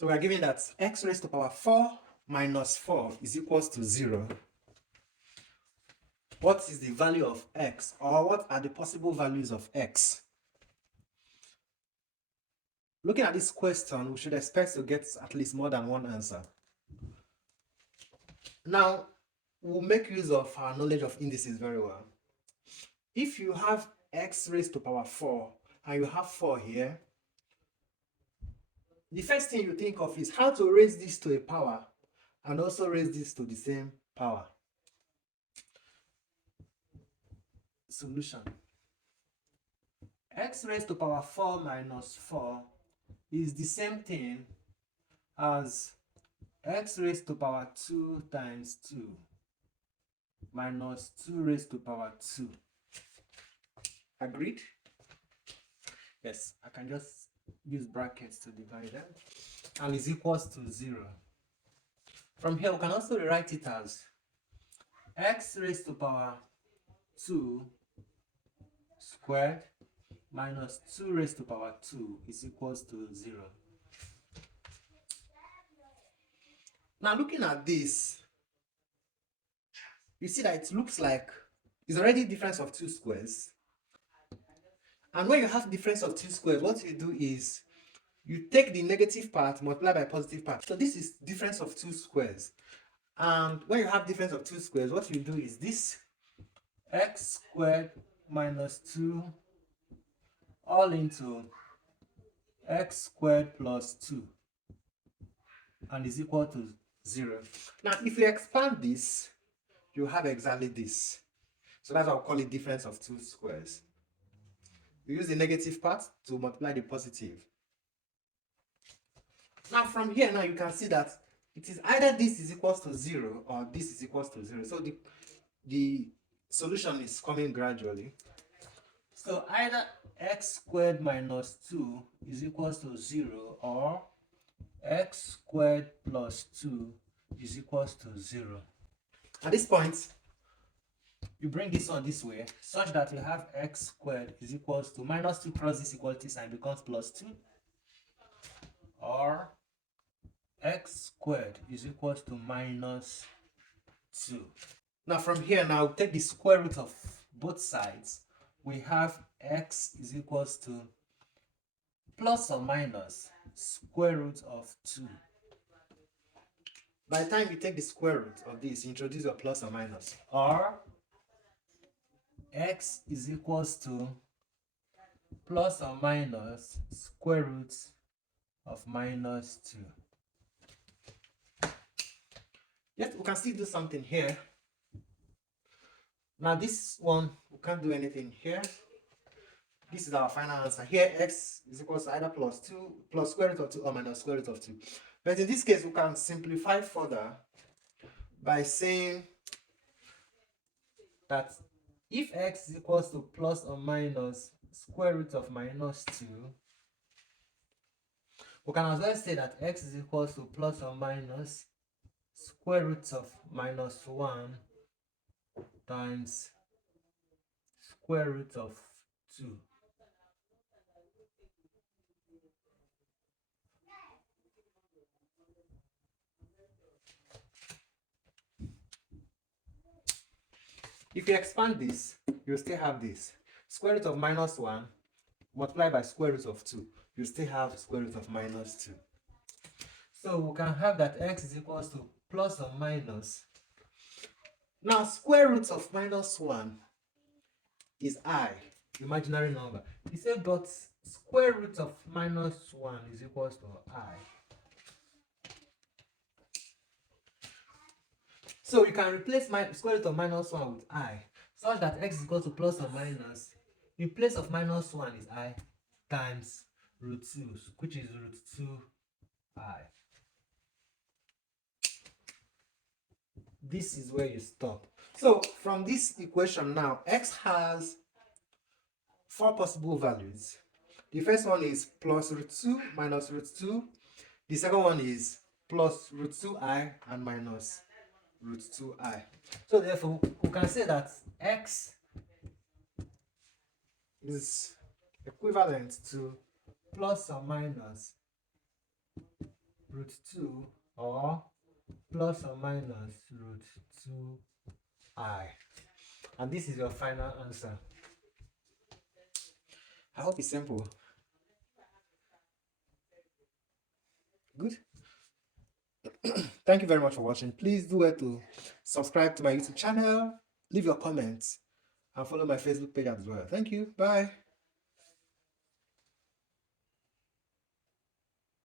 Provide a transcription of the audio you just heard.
So we are given that x raised to power 4 minus 4 is equals to 0. What is the value of x, or what are the possible values of x? Looking at this question, we should expect to get at least more than one answer. Now, we'll make use of our knowledge of indices very well. If you have x raised to power 4 and you have 4 here, the first thing you think of is how to raise this to a power and also raise this to the same power. Solution. X raised to power 4 minus 4 is the same thing as x raised to power 2 times 2 minus 2 raised to power 2. Agreed? Yes, I can just use brackets to divide them, and is equals to 0. From here, we can also rewrite it as x raised to power 2 squared minus 2 raised to power 2 is equals to 0. Now, looking at this, you see that it looks like it's already difference of 2 squares. And when you have difference of 2 squares, what you do is you take the negative part, multiply by positive part. So this is difference of 2 squares. And when you have difference of 2 squares, what you do is this x squared minus 2 all into x squared plus 2 and is equal to 0. Now, if you expand this, you have exactly this. So that's why we call it difference of 2 squares. You use the negative part to multiply the positive. Now, from here, now you can see that it is either this is equals to 0 or this is equals to 0. So the solution is coming gradually. So either x squared minus 2 is equals to 0 or x squared plus 2 is equals to 0. At this point, you bring this one this way such that you have x squared is equals to minus 2 cross this equality sign becomes plus 2, or x squared is equals to minus 2. Now from here, now take the square root of both sides. We have x is equals to plus or minus square root of 2. By the time you take the square root of this, you introduce your plus or minus, or x is equals to plus or minus square root of minus 2. Yet we can still do something here. Now this one, we can't do anything here. This is our final answer. Here, x is equals to either plus 2, plus square root of 2 or minus square root of 2. But in this case, we can simplify further by saying that if x is equals to plus or minus square root of minus 2, we can as well say that x is equals to plus or minus square root of minus 1 times square root of 2. If you expand this, you still have this. Square root of minus 1 multiplied by square root of 2. You still have square root of minus 2. So we can have that x is equals to plus or minus. Now, square root of minus 1 is I, imaginary number. He said, but square root of minus 1 is equals to I. So you can replace my square root of minus 1 with I, such that x is equal to plus or minus. In place of minus 1 is I times root 2, which is root 2I. This is where you stop. So from this equation now, x has 4 possible values. The first one is plus root 2 minus root 2. The second one is plus root 2I and minus root 2I. So therefore, we can say that x is equivalent to plus or minus root 2 or plus or minus root 2i. And this is your final answer. I hope it's simple. Good. Thank you very much for watching. Please do well to subscribe to my YouTube channel, leave your comments, and follow my Facebook page as well. Thank you. Bye.